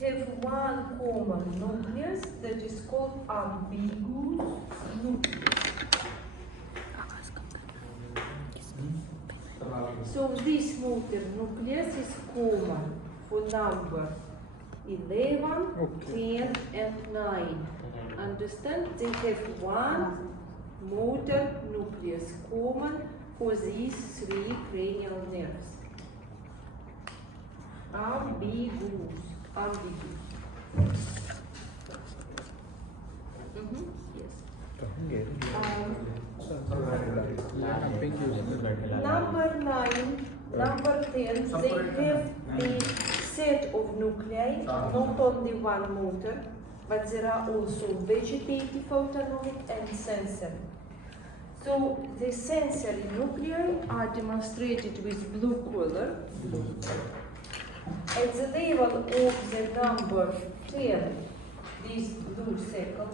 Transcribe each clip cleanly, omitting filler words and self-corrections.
have one common nucleus that is called ambiguous nucleus. So this motor nucleus is common for number 11, 10 and 9. Understand? They have one motor nucleus common for these three cranial nerves. Ambiguous. Yes. Number 9, number 10, they have a set of nuclei, not only one motor, but there are also vegetative autonomic and sensory. So the sensory nuclei are demonstrated with blue color. At the level of the number 10, this blue circle,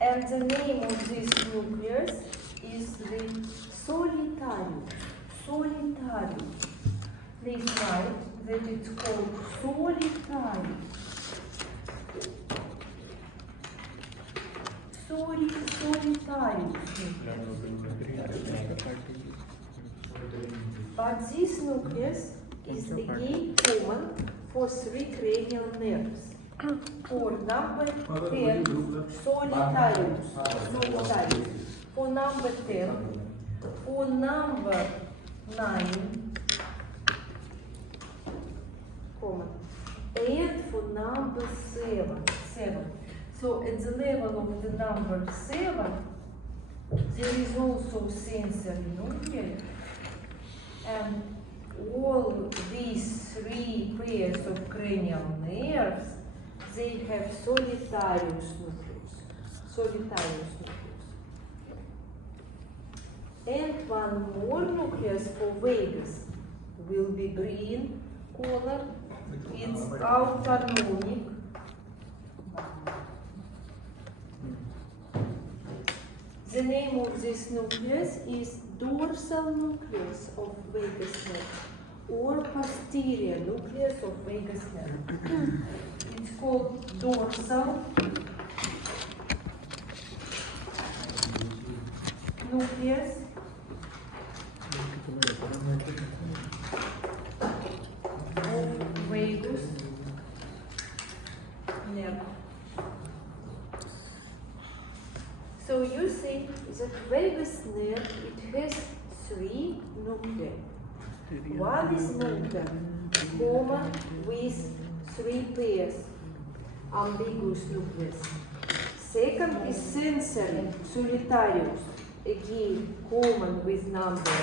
and the name of this nucleus is the solitarius. Solitarius. Please write that it's called solitarius. Solitarius. But this nucleus is again common for three cranial nerves. For number 10, solitarius. For number 10, for number 9, common, and for number 7. So at the level of the number 7, there is also sensory nuclei, and all these three pairs of cranial nerves, they have solitarius nucleus. And one more nucleus for vagus will be green color. It's autonomic. The name of this nucleus is dorsal nucleus of vagus nerve or posterior nucleus of vagus nerve. It's called dorsal nucleus of vagus nerve. So you see that vagus nerve, it has three nuclei. One is motor, common with three pairs, ambiguous nucleus. Second is sensory, solitarius, again common with number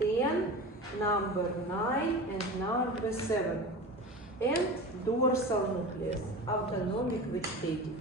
10, number 9 and number 7. And dorsal nucleus, autonomic vegetative.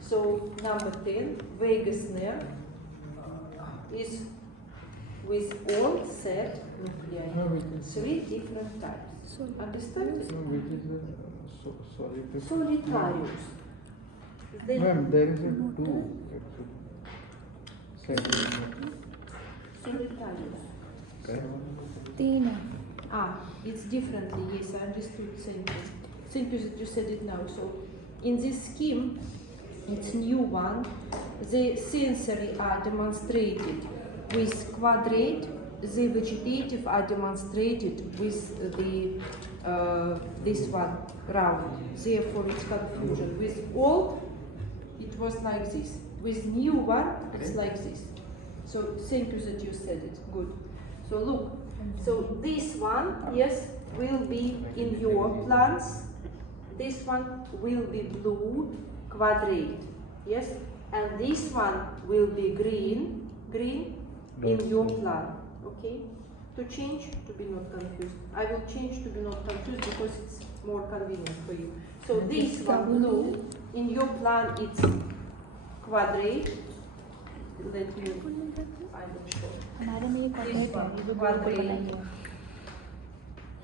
So number 10, vagus nerve, is with all set nuclei, three different types. Understand? Solitarius. Ma'am, there is a two. Solitarius. Okay. It's differently. Yes, I understood. Thank you that you said it now. So in this scheme, it's new one. The sensory are demonstrated with quadrate. The vegetative are demonstrated with the this one round. Therefore, it's confusion. With old, it was like this. With new one, it's like this. So thank you that you said it. Good. So look. So this one, yes, will be in your plants. This one will be blue quadrate, yes, and this one will be green in your plant. Okay. To change, to be not confused. I will change to be not confused because it's more convenient for you. So this one blue in your plant, it's quadrate. Let me. I will show. This one quadrate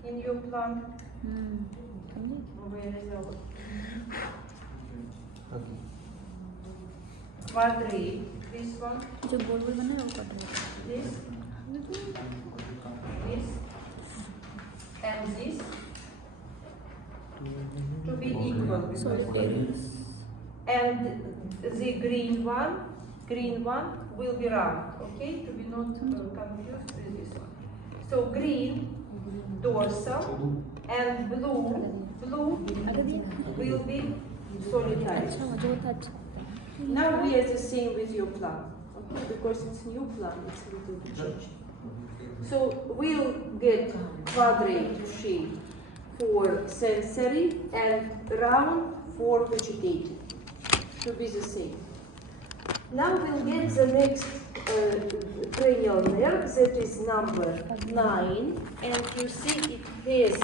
in your plant. Where is our quadrate? This one. जो गोल गोल बना है वो quadrate. This. solitarius. And the green one will be round, okay? To be not confused with this one. So green, dorsal, and blue will be solitarius. Now we are the same with your plan, okay? Because it's new plan, it's a little bit changed. So we'll get quadrate shape for sensory and round for vegetative. To be the same. Now we'll get the next cranial nerve, that is number 9, and you see it has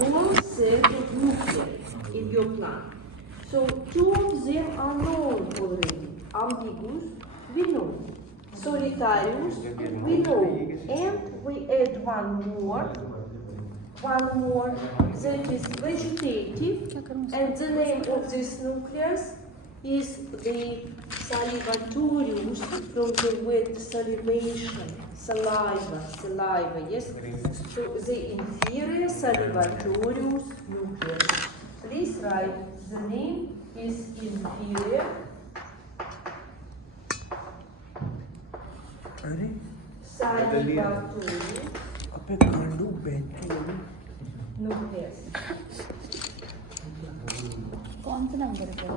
all set of nuclei in your plan. So 2 of them are known already. Ambiguous, we know. Solitarius, we know. And we add one more, that is vegetative, and the name of this nucleus is the salivatorius, from the word salivation, saliva, yes? So the inferior salivatorius nucleus. Please write, the name is inferior salivatorius nucleus. कौन सा number है?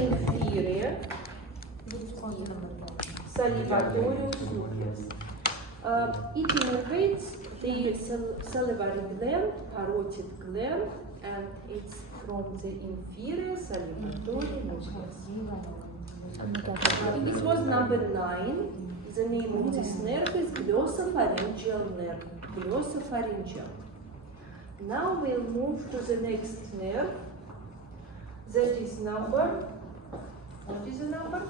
Inferior salivatorius nucleus. It innervates the salivary gland, parotid gland, and it's from the inferior salivatory nucleus. It was number 9. The name of this nerve is glossopharyngeal nerve. Glossopharyngeal. Now we'll move to the next nerve. That is number, what is the number?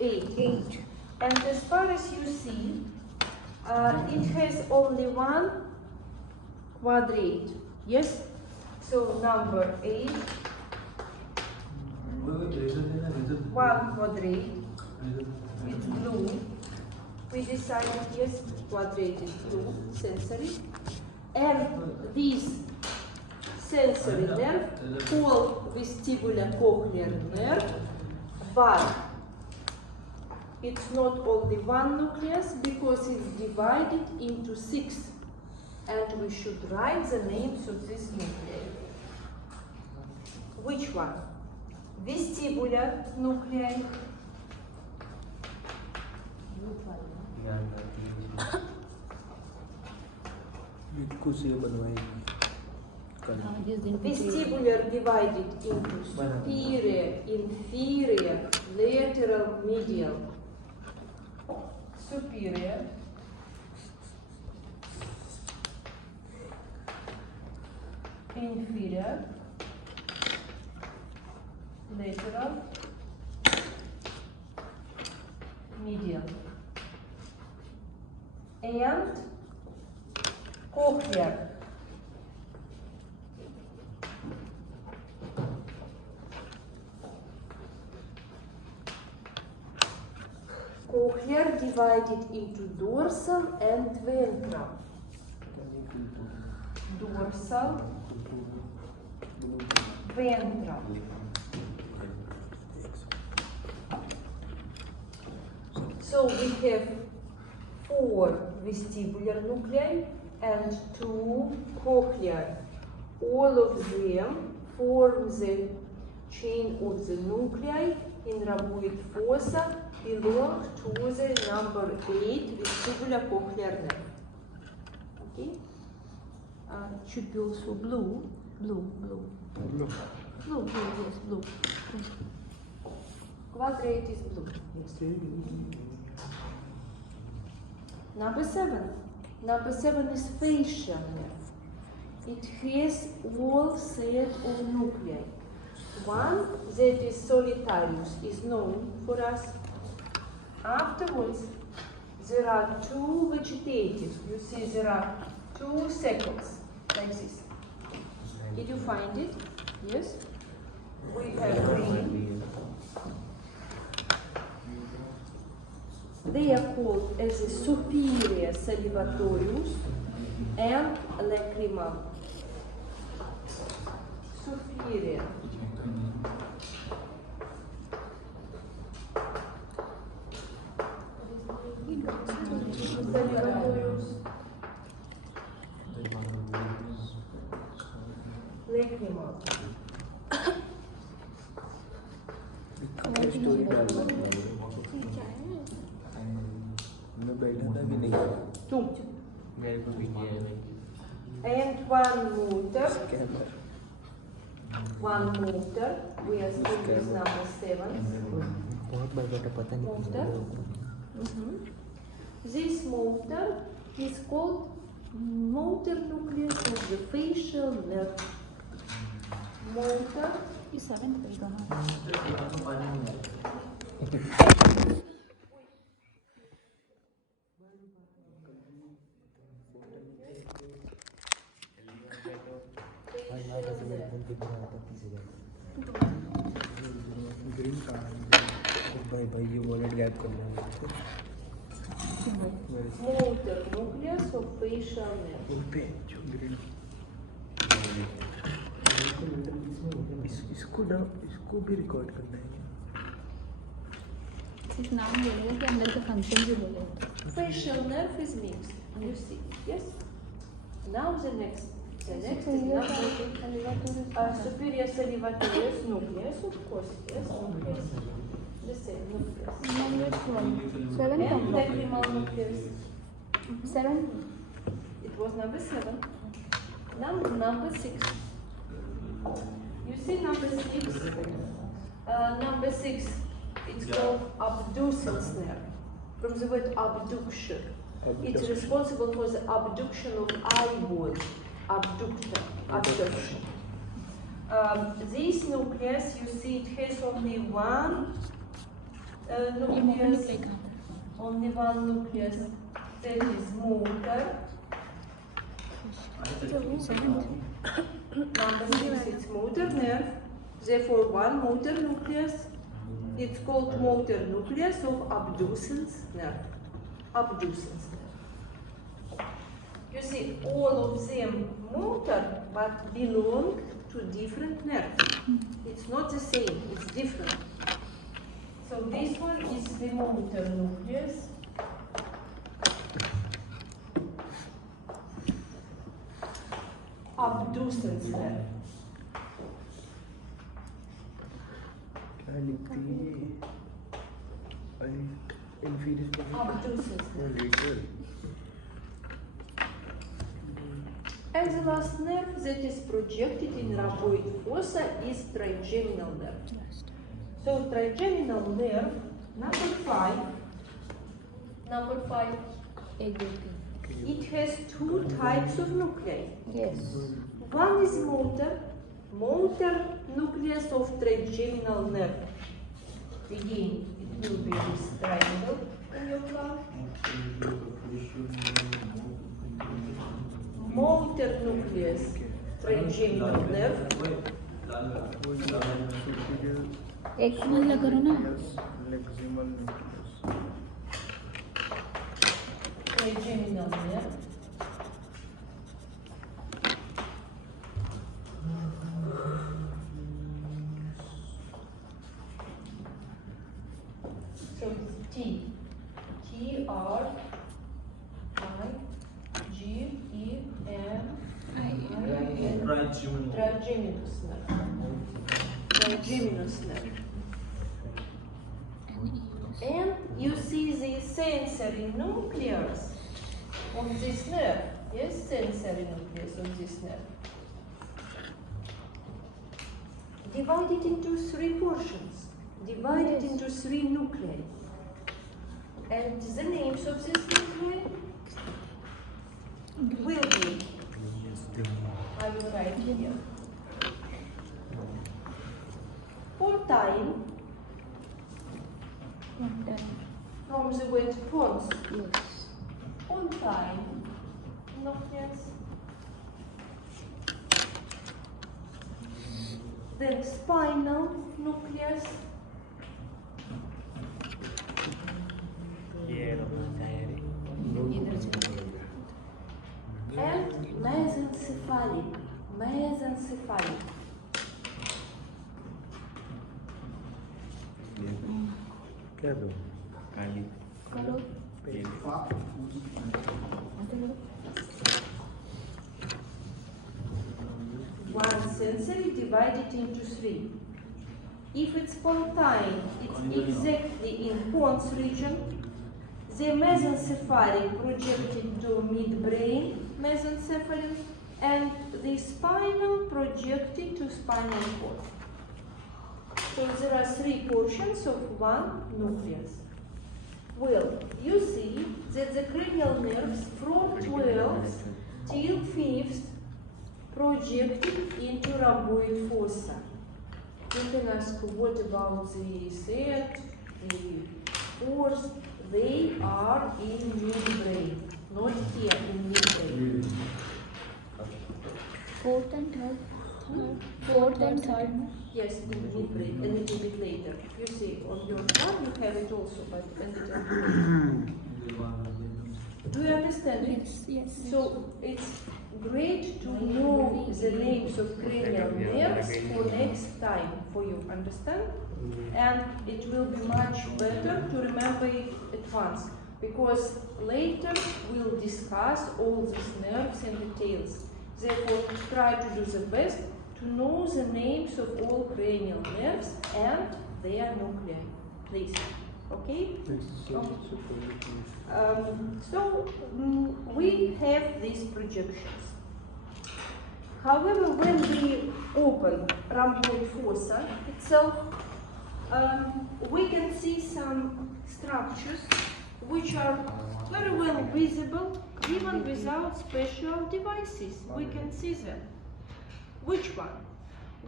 8. And as far as you see, it has only one quadrate. Yes? So number 8, one quadrate. It's blue. We decided, yes, quadrate is blue, sensory. And this sensory nerve called vestibulocochlear nerve, but it's not only one nucleus because it's divided into 6. And we should write the names of this nuclei. Which one? Vestibular nuclei. Vestibular divided into superior, inferior, lateral, medial. Superior, inferior, lateral, medial, and cochlear. Cochlear divided into dorsal and ventral. Dorsal, ventral. So we have 4 vestibular nuclei and 2 cochlear. All of them form the chain of the nuclei in rhamnoid fossa, belong to the number 8 vestibulocochlear nerve. Okay? It should be also blue. Blue, yes, blue. Quadrate is blue. Number 7. Number 7 is facial nerve. It has all set of nuclei. One that is solitarius is known for us. Afterwards, there are 2 vegetative. You see there are 2 sepals, like this. Did you find it? Yes? We have green. They are called as a superior salivatorius and lacrimal. Superior. Salivarius. Lacrimal. Story डाल मैं बैठा था भी नहीं 2. मेरे को भी नहीं आया And one motor. Camera One motor. We are still with number 7. बहुत बार बेटा पता नहीं Motor. This motor is called motor nucleus of the facial nerve. Motor. ये 7 पेज दोनों ग्रीन कार्ड भाई भाई ये वॉलेट गैप करना है Motor nucleus of facial nerve. पे जो ग्रीन इसको भी रिकॉर्ड करना है सिर्फ नाम बोलेगा कि अंदर का फंक्शन भी बोलेगा Facial nerve is mixed. You see, yes? Now the next. The next is number superior salivarius nucleus, of course, yes, nucleus. The same nucleus. 7 And lacrimal nucleus. 7 It was number 7. Now number 6. You see number 6? Number 6, it's called abducens nerve. From the word abduction. It's responsible for the abduction of eyeball. Abductor. Abduction. This nucleus, you see, it has only one nucleus. Only one nucleus. That is motor. Number 6, it's motor nerve. Therefore, one motor nucleus. It's called motor nucleus of abducens nerve. Abducens nerve. You see, all of them motor, but belong to different nerves. It's not the same, it's different. So this one is the motor nucleus. Abducens nerve. क्या लिखती है inferior Abducens nerve. lateral And the last nerve that is projected in rhabdoid fossa is trigeminal nerve. So trigeminal nerve, number 5, it has 2 types of nuclei. yes One is motor nucleus of trigeminal nerve. Again, it will be this triangle in your class. Motor nucleus, trigeminal nerve. एक वाला करो ना leximal nucleus Trigeminal nerve. So it's T. T R I G E M I N. Trigeminus nerve. Trigeminus nerve. And you see the sensory nucleus on this nerve. Yes, sensory nucleus on this nerve. Divided into 3 portions. Divided into 3 nuclei. And the names of these nuclei will be, I will write here. Pontine, from the word pons. yes Pontine nucleus. Then spinal nucleus. ये And क्या दो काली करो ऐसे करो One sensory divided into three. If it's pontine, it's exactly in pons region. The mesencephaly projected to midbrain mesencephaly, and the spinal projected to spinal cord. So there are three portions of one nucleus. Well, you see that the cranial nerves from 12th till 5th projected into rhomboid fossa. You can ask what about the third, the fourth? They are in midbrain, not here in midbrain. fourth and third fourth and third Yes, in midbrain, a little bit later. You see, on your one you have it also, but a little bit later. Do you understand it? yes So it's great to know the names of cranial nerves for next time for you, understand? And it will be much better to remember it at once, because later we'll discuss all these nerves in details. Therefore, try to do the best to know the names of all cranial nerves and their nuclei, please. Okay? We have these projections. However, when we open rhomboid fossa itself, we can see some structures which are very well visible even without special devices. We can see them. Which one?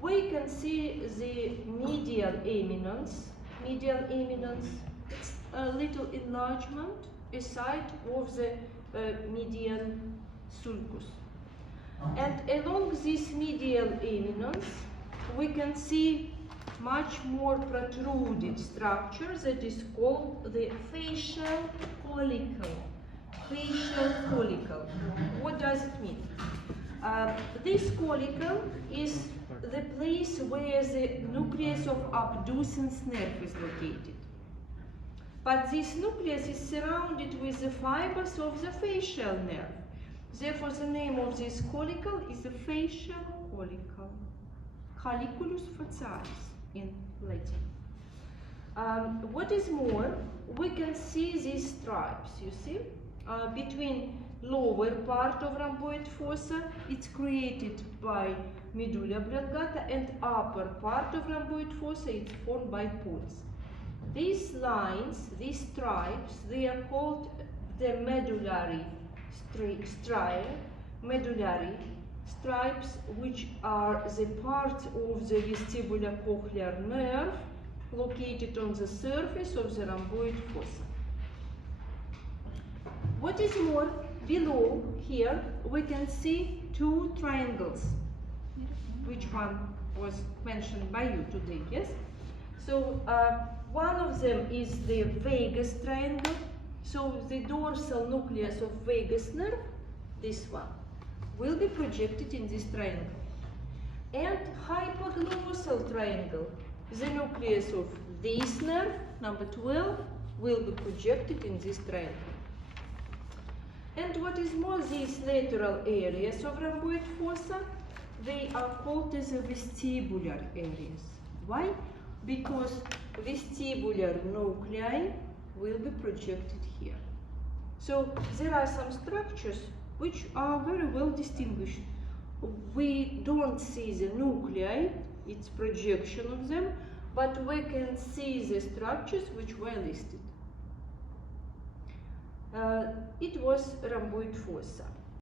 We can see the medial eminence. Medial eminence, it's a little enlargement aside of the median sulcus. And along this medial eminence, we can see much more protruded structure that is called the facial follicle. Facial follicle. What does it mean? This follicle is the place where the nucleus of abducens nerve is located. But this nucleus is surrounded with the fibers of the facial nerve. Therefore, the name of this follicle is the facial follicle. Colliculus facialis in Latin. What is more, we can see these stripes, you see? Between lower part of rhomboid fossa, it's created by medulla oblongata, and upper part of rhomboid fossa, it's formed by pons. These lines, these stripes, they are called the medullary striae, medullary stripes, which are the parts of the vestibulocochlear nerve located on the surface of the rhomboid fossa. What is more, below here we can see two triangles. Which one was mentioned by you today, yes? So one of them is the vagus triangle. So the dorsal nucleus of vagus nerve, this one, will be projected in this triangle. And hypoglossal triangle, the nucleus of this nerve, number 12, will be projected in this triangle. And what is more, these lateral areas of rhomboid fossa, they are called as the vestibular areas. Why? Because vestibular nuclei will be projected here. So there are some structures which are very well distinguished. We don't see the nuclei, its projection of them, but we can see the structures which were listed. It was rhomboid fossa.